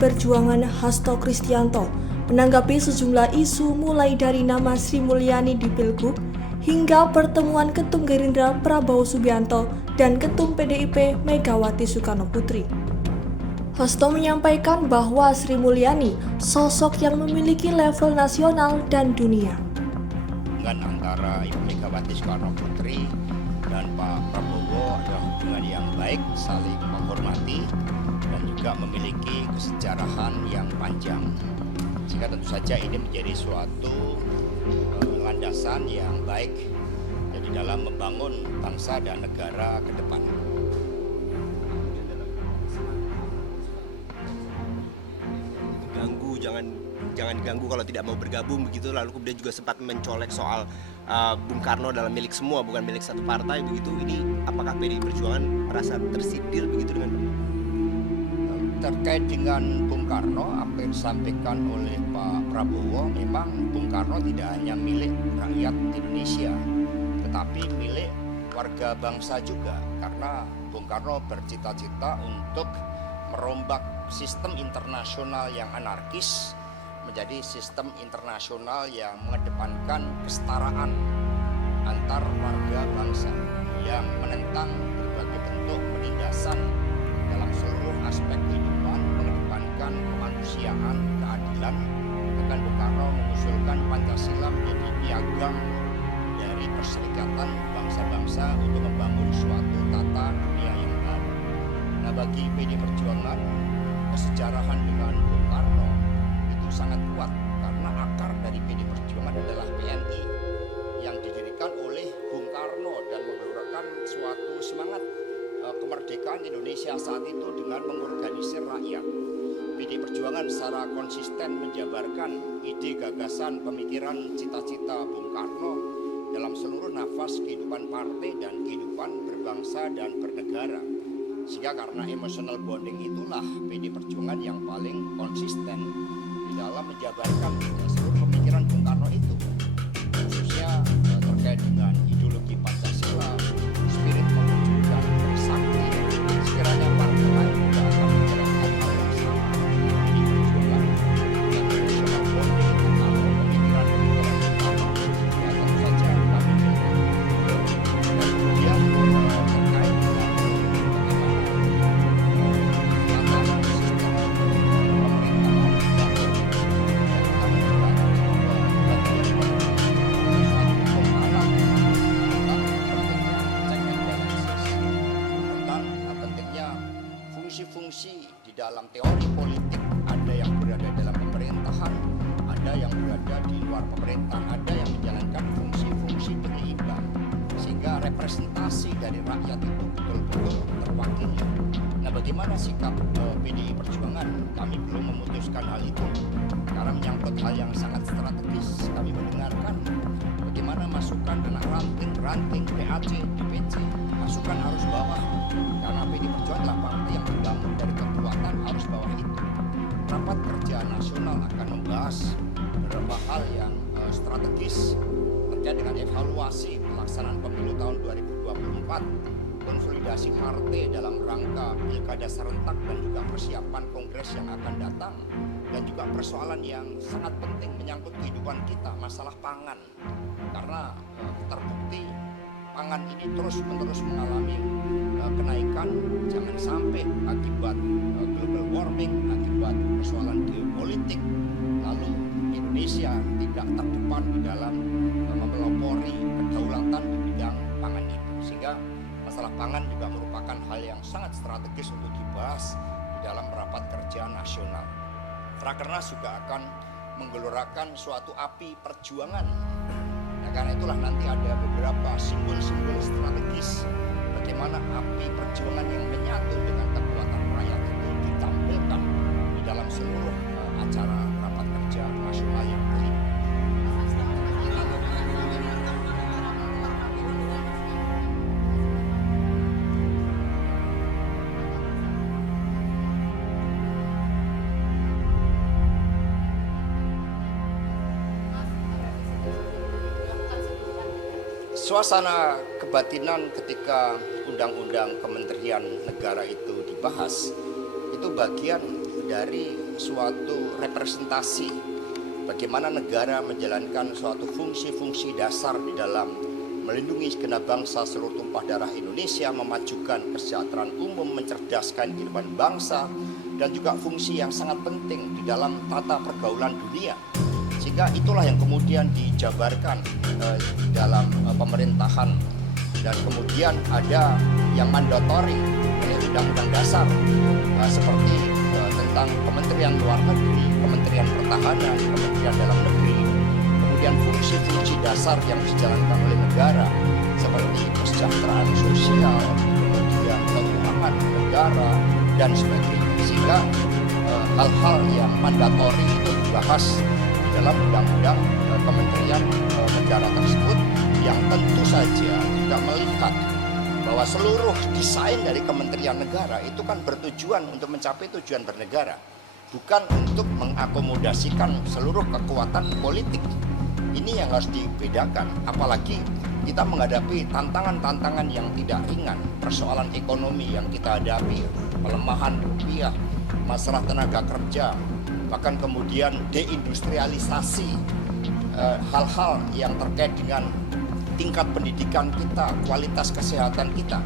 Perjuangan Hasto Kristianto menanggapi sejumlah isu mulai dari nama Sri Mulyani di Pilgub hingga pertemuan Ketum Gerindra Prabowo Subianto dan Ketum PDIP Megawati Soekarnoputri. Hasto menyampaikan bahwa Sri Mulyani sosok yang memiliki level nasional dan dunia. Hubungan antara Ibu Megawati Soekarnoputri dan Pak Prabowo adalah hubungan yang baik, saling menghormati dan juga memiliki kesejarahan yang panjang. Sehingga tentu saja ini menjadi suatu landasan yang baik jadi dalam membangun bangsa dan negara ke depan. Jangan diganggu kalau tidak mau bergabung begitu. Lalu kemudian juga sempat mencolek soal Bung Karno dalam milik semua, bukan milik satu partai begitu. Ini apakah PDI Perjuangan merasa tersindir begitu dengan terkait dengan Bung Karno? Apa yang disampaikan oleh Pak Prabowo, memang Bung Karno tidak hanya milik rakyat Indonesia, tetapi milik warga bangsa juga, karena Bung Karno bercita-cita untuk merombak sistem internasional yang anarkis menjadi sistem internasional yang mengedepankan kesetaraan antar warga bangsa, yang menentang berbagai bentuk penindasan dalam seluruh aspek kehidupan, mengedepankan kemanusiaan, keadilan. Bahkan Bung Karno mengusulkan Pancasila menjadi piagam dari perserikatan bangsa-bangsa untuk membangun suatu tata dunia yang baru. Nah, bagi PD Perjuangan, kesejarahan dengan Bung Karno itu sangat kuat, karena akar dari PD Perjuangan adalah PNI yang didirikan oleh Bung Karno dan menggelorakan suatu semangat kemerdekaan Indonesia saat itu dengan mengorganisir rakyat. PD Perjuangan secara konsisten menjabarkan ide, gagasan, pemikiran, cita-cita Bung Karno dalam seluruh nafas kehidupan partai dan kehidupan berbangsa dan bernegara. Sehingga karena emotional bonding itulah PD Perjuangan yang paling konsisten di dalam menjabarkan seluruh pemikiran Bung Karno itu, khususnya terkait dengan ideologi Pancasila, spirit mewujudkan Trisakti. Sekiranya partai lain juga akan menjalankan hal yang sama, PD Perjuangan dengan emotional bonding atau pemikiran-pemikiran Bung Karno, ya tentu saja kami dukung. Dan kemudian terkait dengan fungsi di dalam teori politik, ada yang berada dalam pemerintahan, ada yang berada di luar pemerintahan, ada yang menjalankan fungsi-fungsi penyeimbang, sehingga representasi dari rakyat itu betul-betul terwakili. Nah, bagaimana sikap PDI Perjuangan? Kami belum memutuskan hal itu karena menyangkut hal yang sangat strategis. Kami mendengarkan bagaimana masukan anak ranting, PAC, DPC, masukan arus bawah, karena PDI Perjuangan adalah partai yang dibangun dari kekuatan arus bawah itu. Rapat Kerja Nasional akan membahas beberapa hal yang strategis terkait dengan evaluasi pelaksanaan pemilu tahun 2024, konsolidasi partai dalam rangka pilkada serentak dan juga persiapan kongres yang akan datang, dan juga persoalan yang sangat penting menyangkut kehidupan kita, masalah pangan. Karena terbukti pangan ini terus-menerus mengalami kenaikan, jangan sampai akibat global warming, akibat persoalan geopolitik, lalu Indonesia tidak terdepan di dalam memelopori kedaulatan di bidang pangan itu. Sehingga masalah pangan juga merupakan hal yang sangat strategis untuk dibahas di dalam rapat kerja nasional. Rakernas juga akan menggelorakan suatu api perjuangan. Nah, karena itulah nanti ada beberapa simbol-simbol strategis bagaimana api perjuangan yang menyatu dengan kekuatan rakyat itu ditampilkan di dalam seluruh acara rapat kerja nasional yang kelima. Suasana kebatinan ketika Undang-Undang Kementerian Negara itu dibahas, itu bagian dari suatu representasi bagaimana negara menjalankan suatu fungsi-fungsi dasar di dalam melindungi segenap bangsa seluruh tumpah darah Indonesia, memajukan kesejahteraan umum, mencerdaskan kehidupan bangsa, dan juga fungsi yang sangat penting di dalam tata pergaulan dunia. Sehingga itulah yang kemudian dijabarkan dalam pemerintahan, dan kemudian ada yang mandatori oleh Undang-Undang Dasar seperti tentang Kementerian Luar Negeri, Kementerian Pertahanan, Kementerian Dalam Negeri, kemudian fungsi-fungsi dasar yang dijalankan oleh negara seperti kesejahteraan sosial, kemudian keuangan negara, dan sebagainya. Sehingga hal-hal yang mandatori itu dibahas di dalam undang-undang kementerian negara tersebut, yang tentu saja juga melihat bahwa seluruh desain dari kementerian negara itu kan bertujuan untuk mencapai tujuan bernegara, bukan untuk mengakomodasikan seluruh kekuatan politik. Ini yang harus dibedakan, apalagi kita menghadapi tantangan-tantangan yang tidak ringan, persoalan ekonomi yang kita hadapi, pelemahan rupiah, masalah tenaga kerja, bahkan kemudian deindustrialisasi, hal-hal yang terkait dengan tingkat pendidikan kita, kualitas kesehatan kita.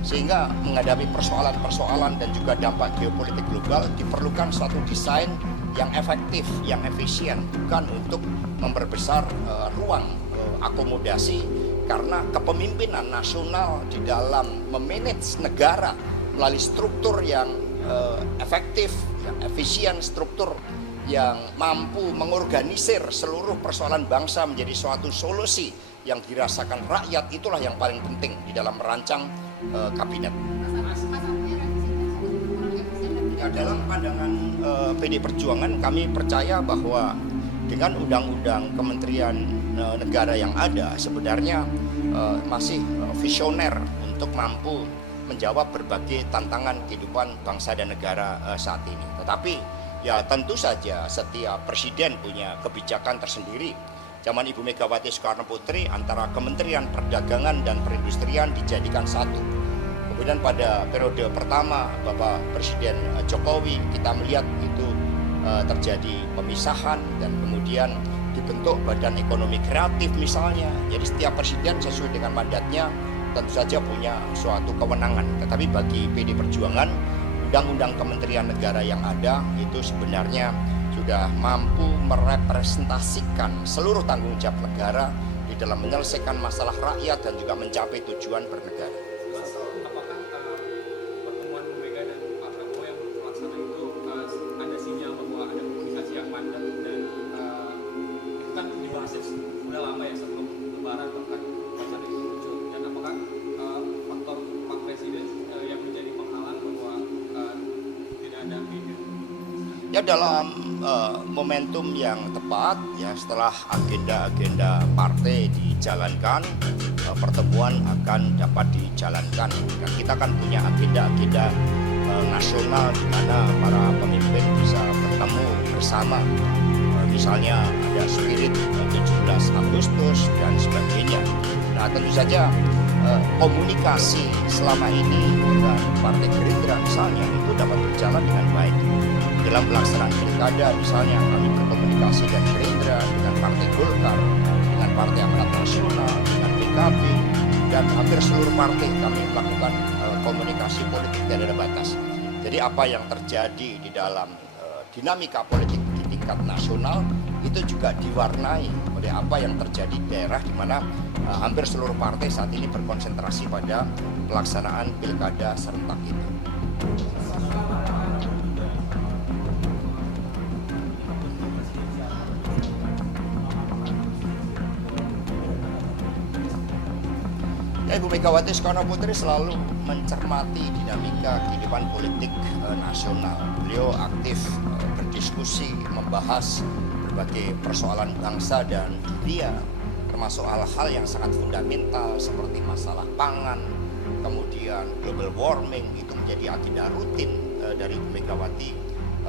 Sehingga menghadapi persoalan-persoalan dan juga dampak geopolitik global diperlukan suatu desain yang efektif, yang efisien, bukan untuk memperbesar ruang akomodasi, karena kepemimpinan nasional di dalam memanage negara melalui struktur yang efektif, yang efisien, struktur yang mampu mengorganisir seluruh persoalan bangsa menjadi suatu solusi yang dirasakan rakyat, itulah yang paling penting di dalam merancang kabinet. Ya, dalam pandangan PD Perjuangan, kami percaya bahwa dengan undang-undang kementerian negara yang ada sebenarnya masih visioner untuk mampu menjawab berbagai tantangan kehidupan bangsa dan negara saat ini. Tetapi ya tentu saja setiap presiden punya kebijakan tersendiri. Zaman Ibu Megawati Soekarno Putri antara Kementerian Perdagangan dan Perindustrian dijadikan satu. Kemudian pada periode pertama Bapak Presiden Jokowi kita melihat itu terjadi pemisahan, dan kemudian dibentuk Badan Ekonomi Kreatif misalnya. Jadi setiap presiden sesuai dengan mandatnya tentu saja punya suatu kewenangan. Tetapi bagi PD Perjuangan, undang-undang kementerian negara yang ada itu sebenarnya sudah mampu merepresentasikan seluruh tanggung jawab negara di dalam menyelesaikan masalah rakyat dan juga mencapai tujuan bernegara. Apakah pertemuan Bu Mega dan Pak Prabowo yang terlaksana itu ada sinyal bahwa ada komunikasi yang mandek, dan itu kan dibahasnya sudah lama ya, sebelum Lebaran bahkan wacana itu muncul, dan apakah faktor Pak Presiden yang menjadi penghalang bahwa tidak ada video? Ya, dalam momentum yang tepat ya, setelah agenda-agenda partai dijalankan, pertemuan akan dapat dijalankan. Dan kita kan punya agenda-agenda nasional di mana para pemimpin bisa bertemu bersama. Misalnya ada spirit 17 Agustus dan sebagainya. Nah, tentu saja komunikasi selama ini dengan Partai Gerindra misalnya itu dapat berjalan dengan baik. Dalam pelaksanaan pilkada misalnya kami berkomunikasi dengan Gerindra, dengan Partai Golkar, dengan Partai Amanat Nasional, dengan PKB, dan hampir seluruh partai kami melakukan komunikasi politik tidak ada batas. Jadi apa yang terjadi di dalam dinamika politik di tingkat nasional itu juga diwarnai oleh apa yang terjadi di daerah, di mana hampir seluruh partai saat ini berkonsentrasi pada pelaksanaan pilkada serentak itu. Ibu Megawati Soekarno Putri selalu mencermati dinamika kehidupan politik nasional. Beliau aktif berdiskusi, membahas berbagai persoalan bangsa dan dunia, termasuk hal-hal yang sangat fundamental seperti masalah pangan, kemudian global warming, itu menjadi agenda rutin dari Ibu Megawati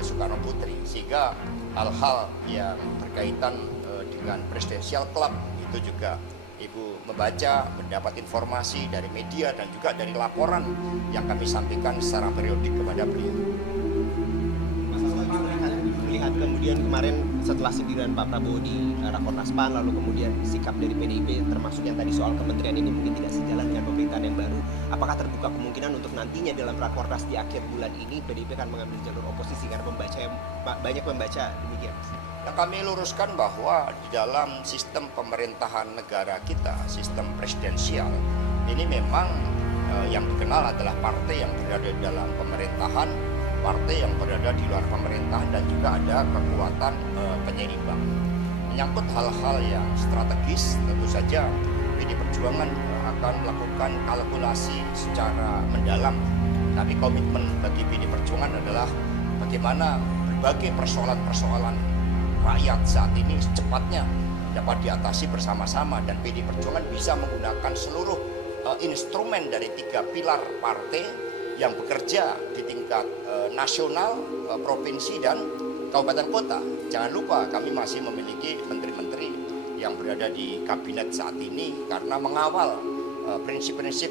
Soekarno Putri. Sehingga hal-hal yang berkaitan dengan Presidential Club itu juga Ibu membaca, mendapat informasi dari media dan juga dari laporan yang kami sampaikan secara periodik kepada beliau. kemudian kemarin setelah sindiran Pak Prabowo di Rakornas PAN, lalu kemudian sikap dari PDIP termasuk yang tadi soal kementerian ini mungkin tidak sejalan dengan pemerintahan yang baru, apakah terbuka kemungkinan untuk nantinya dalam Rakornas di akhir bulan ini PDIP akan mengambil jalur oposisi karena banyak membaca demikian? Nah, kami luruskan bahwa di dalam sistem pemerintahan negara kita, sistem presidensial, ini memang yang dikenal adalah partai yang berada di dalam pemerintahan, partai yang berada di luar pemerintahan, dan juga ada kekuatan penyeimbang. Menyangkut hal-hal yang strategis, tentu saja PD Perjuangan akan melakukan kalkulasi secara mendalam. Tapi komitmen bagi PD Perjuangan adalah bagaimana berbagai persoalan-persoalan rakyat saat ini secepatnya dapat diatasi bersama-sama, dan PD Perjuangan bisa menggunakan seluruh instrumen dari 3 pilar partai yang bekerja di tingkat nasional, provinsi, dan kabupaten kota. Jangan lupa kami masih memiliki menteri-menteri yang berada di kabinet saat ini karena mengawal prinsip-prinsip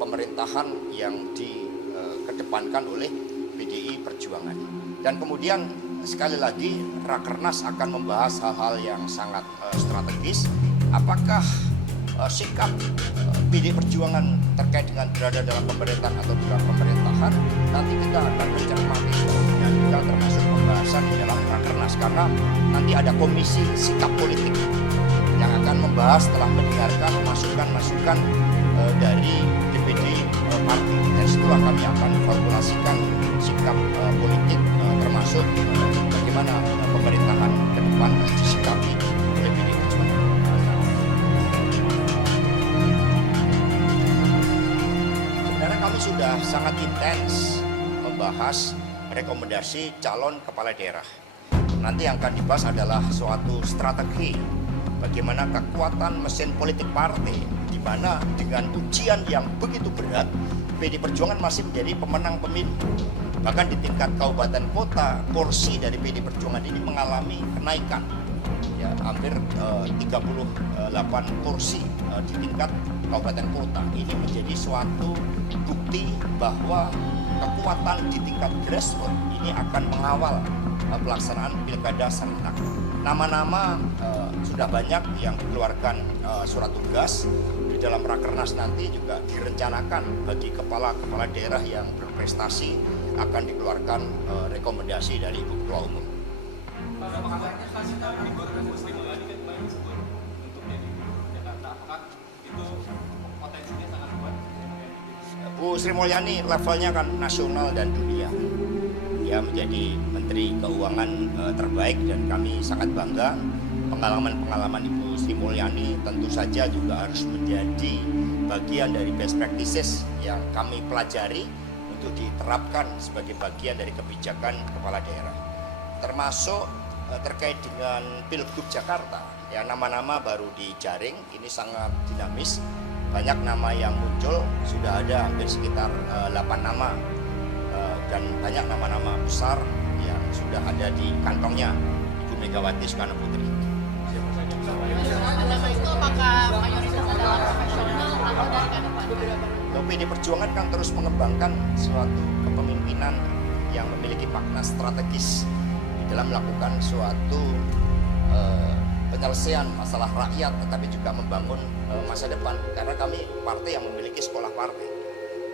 pemerintahan yang dikedepankan oleh PDI Perjuangan. Dan kemudian sekali lagi Rakernas akan membahas hal-hal yang sangat strategis. Apakah sikap PD Perjuangan terkait dengan berada dalam pemerintahan atau di luar pemerintahan, nanti kita akan mencermati dan juga termasuk pembahasan di dalam Rakernas, karena nanti ada komisi sikap politik yang akan membahas setelah mendengarkan masukan-masukan dari DPD partai, dan setelah kami akan kalkulasikan sikap politik termasuk bagaimana pemerintahan ke depan harus disikapi oleh PD Perjuangan. Sebenarnya kami sudah sangat intens membahas rekomendasi calon kepala daerah. Nanti yang akan dibahas adalah suatu strategi bagaimana kekuatan mesin politik partai, di mana dengan ujian yang begitu berat, PD Perjuangan masih menjadi pemenang pemilu. Bahkan di tingkat kabupaten kota, kursi dari PD Perjuangan ini mengalami kenaikan. Ya, hampir 38 kursi di tingkat kabupaten kota. Ini menjadi suatu bukti bahwa kekuatan di tingkat grassroots ini akan mengawal pelaksanaan pilkada serentak. Nama-nama sudah banyak yang dikeluarkan surat tugas. Di dalam Rakernas nanti juga direncanakan bagi kepala-kepala daerah yang berprestasi akan dikeluarkan rekomendasi dari Ibu Ketua Umum. Bu Sri Mulyani levelnya kan nasional dan dunia. Dia menjadi Menteri Keuangan terbaik dan kami sangat bangga. Pengalaman-pengalaman Ibu Sri Mulyani tentu saja juga harus menjadi bagian dari best practices yang kami pelajari untuk diterapkan sebagai bagian dari kebijakan kepala daerah. Termasuk terkait dengan Pilgub Jakarta, ya nama-nama baru dijaring, ini sangat dinamis. Banyak nama yang muncul, sudah ada hampir sekitar 8 nama dan banyak nama-nama besar yang sudah ada di kantongnya Ibu Megawati Soekarno Putri. Nama itu apakah mayoritas adalah profesional atau dari kader? PD Perjuangan kan terus mengembangkan suatu kepemimpinan yang memiliki makna strategis di dalam melakukan suatu penyelesaian masalah rakyat, tetapi juga membangun masa depan. Karena kami partai yang memiliki sekolah partai,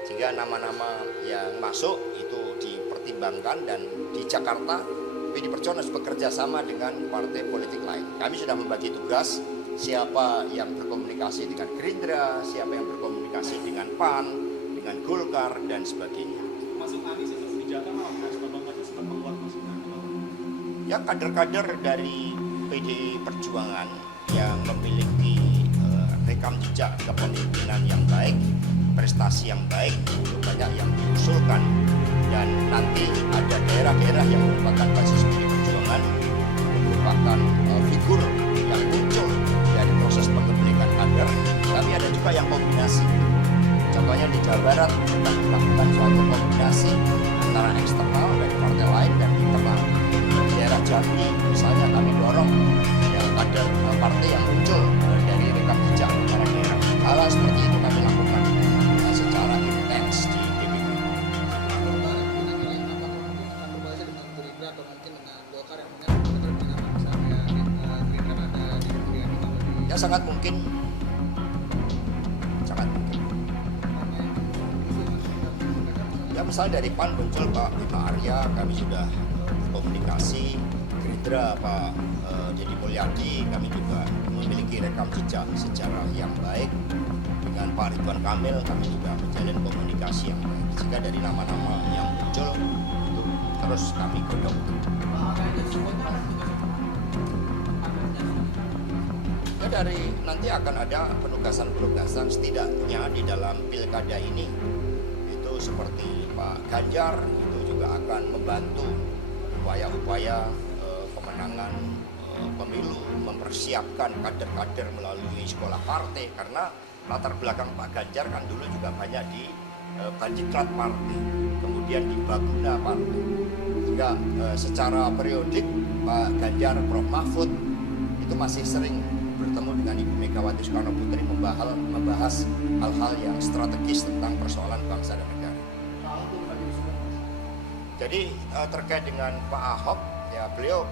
sehingga nama-nama yang masuk itu dipertimbangkan, dan di Jakarta PD Perjuangan harus bekerja sama dengan partai politik lain. Kami sudah membagi tugas, siapa yang berkomunikasi dengan Gerindra, siapa yang berkomunikasi dengan PAN, dengan Golkar, dan sebagainya. Masuk Anies itu kebijakan apa? Bambang Pacul sudah mengeluarkan masukan. Ya, kader-kader dari PDI Perjuangan yang memiliki rekam jejak kepemimpinan yang baik, prestasi yang baik, itu banyak yang diusulkan, dan nanti ada daerah-daerah yang merupakan basis PDI Perjuangan, merupakan figur yang muncul dari proses pengembangan kader, tapi ada juga yang kombinasi. Contohnya di Jawa Barat kita melakukan suatu kombinasi antara eksternal dari partai lain dan internal. Di daerah Jambi misalnya kami dorong ya, kader partai yang muncul dari rekam jejak para daerah. Hal seperti itu kami lakukan secara intens di DPP. Apakah mungkin akan berbahasa dengan Gerindra atau mungkin dengan Golkar yang sangat mungkin. Sangat mungkin. Ya misalnya dari PAN muncul Pak Bima Arya, kami sudah komunikasi. Gerindra Pak Deddy Mulyadi, kami juga memiliki rekam jejak sejarah yang baik. Dengan Pak Ridwan Kamil, kami juga menjalin komunikasi yang baik. Sehingga dari nama-nama yang muncul itu terus kami godok. Ya dari nanti akan ada penugasan-penugasan setidaknya di dalam pilkada ini. Itu seperti Pak Ganjar itu juga akan membantu upaya-upaya pemenangan pemilu, mempersiapkan kader-kader melalui sekolah partai, karena latar belakang Pak Ganjar kan dulu juga banyak di Bandiklat Partai, kemudian di Baguna Partai. Sehingga secara periodik Pak Ganjar, Prof Mahfud itu masih sering bertemu dengan Ibu Megawati Soekarno Putri membahas hal-hal yang strategis tentang persoalan bangsa dan negara. Jadi terkait dengan Pak Ahok, ya beliau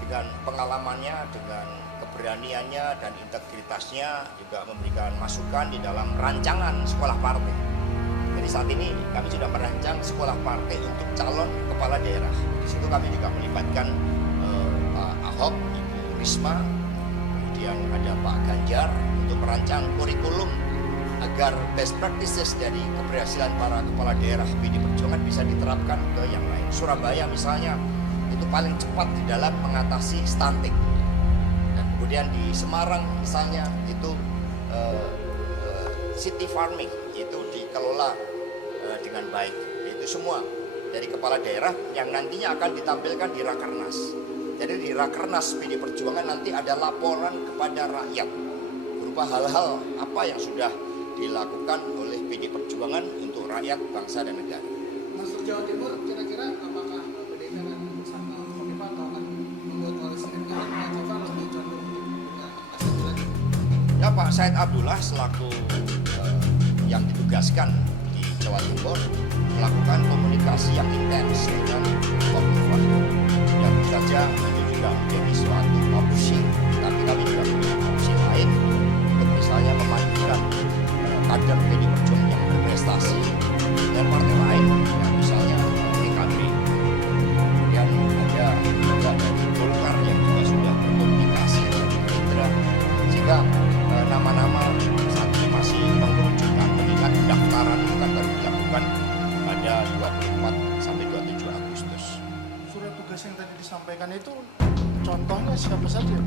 dengan pengalamannya, dengan keberaniannya dan integritasnya juga memberikan masukan di dalam rancangan sekolah partai. Jadi saat ini kami sudah merancang sekolah partai untuk calon kepala daerah. Di situ kami juga melibatkan Pak Ahok, Ibu Risma, kemudian ada Pak Ganjar untuk merancang kurikulum agar best practices dari keberhasilan para kepala daerah PD Perjuangan bisa diterapkan ke yang lain. Surabaya misalnya itu paling cepat di dalam mengatasi stunting. Dan kemudian di Semarang misalnya itu city farming itu dikelola dengan baik. Itu semua dari kepala daerah yang nantinya akan ditampilkan di Rakernas. Jadi di Rakernas PD Perjuangan nanti ada laporan kepada rakyat berupa hal-hal apa yang sudah dilakukan oleh PD Perjuangan untuk rakyat, bangsa dan negara. Masuk Jawa Timur, kira-kira apakah PDIP akan bersama Kofifa atau akan membuat koalisi dengan Kofifa lebih condong dengan Mas Adi lagi? Ya Pak Said Abdullah selaku yang ditugaskan di Jawa Timur melakukan komunikasi yang intens dengan Kofifa. Ya tentu saja itu juga menjadi suatu opsi, tapi kami juga punya opsi lain untuk misalnya memajukan kader PD Perjuangan yang berprestasi dan partai lain, ya misalnya PKB. Kemudian ada juga dari Golkar yang juga sudah berkomunikasi dengan Gerindra, sehingga nama-nama saat ini masih mengerucutkan, mengingat pendaftaran akan baru dilakukan pada 24 sampai 27 Agustus. Surat tugas yang tadi disampaikan itu contohnya siapa saja?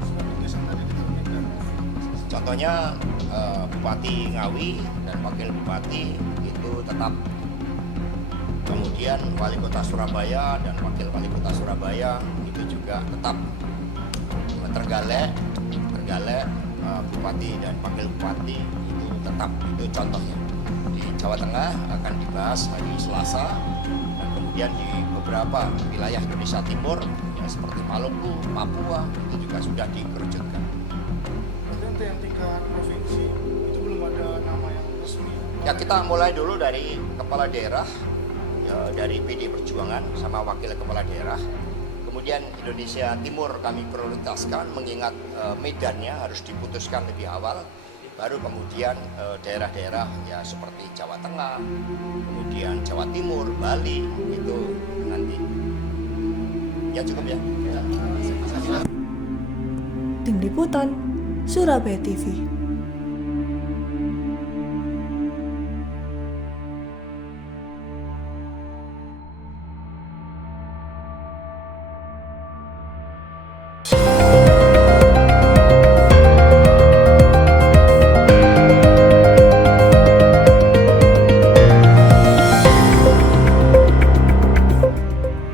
Surat tugas yang tadi disampaikan. Contohnya Bupati Ngawi dan Wakil Bupati itu tetap. Kemudian Wali Kota Surabaya dan Wakil Wali Kota Surabaya itu juga tetap. Trenggalek, Bupati dan Wakil Bupati itu tetap. Itu contohnya. Di Jawa Tengah akan dibahas hari Selasa, dan kemudian di beberapa wilayah Indonesia Timur ya, seperti Maluku, Papua itu juga sudah dikerucutkan. Untuk yang tingkat provinsi itu belum ada nama yang resmi. Ya kita mulai dulu dari kepala daerah, ya, dari PD Perjuangan sama wakil kepala daerah. Kemudian Indonesia Timur kami prioritaskan mengingat medannya harus diputuskan lebih awal. Baru kemudian daerah-daerah ya seperti Jawa Tengah, kemudian Jawa Timur, Bali itu nanti. Ya cukup ya. Tim Liputan Surabaya TV.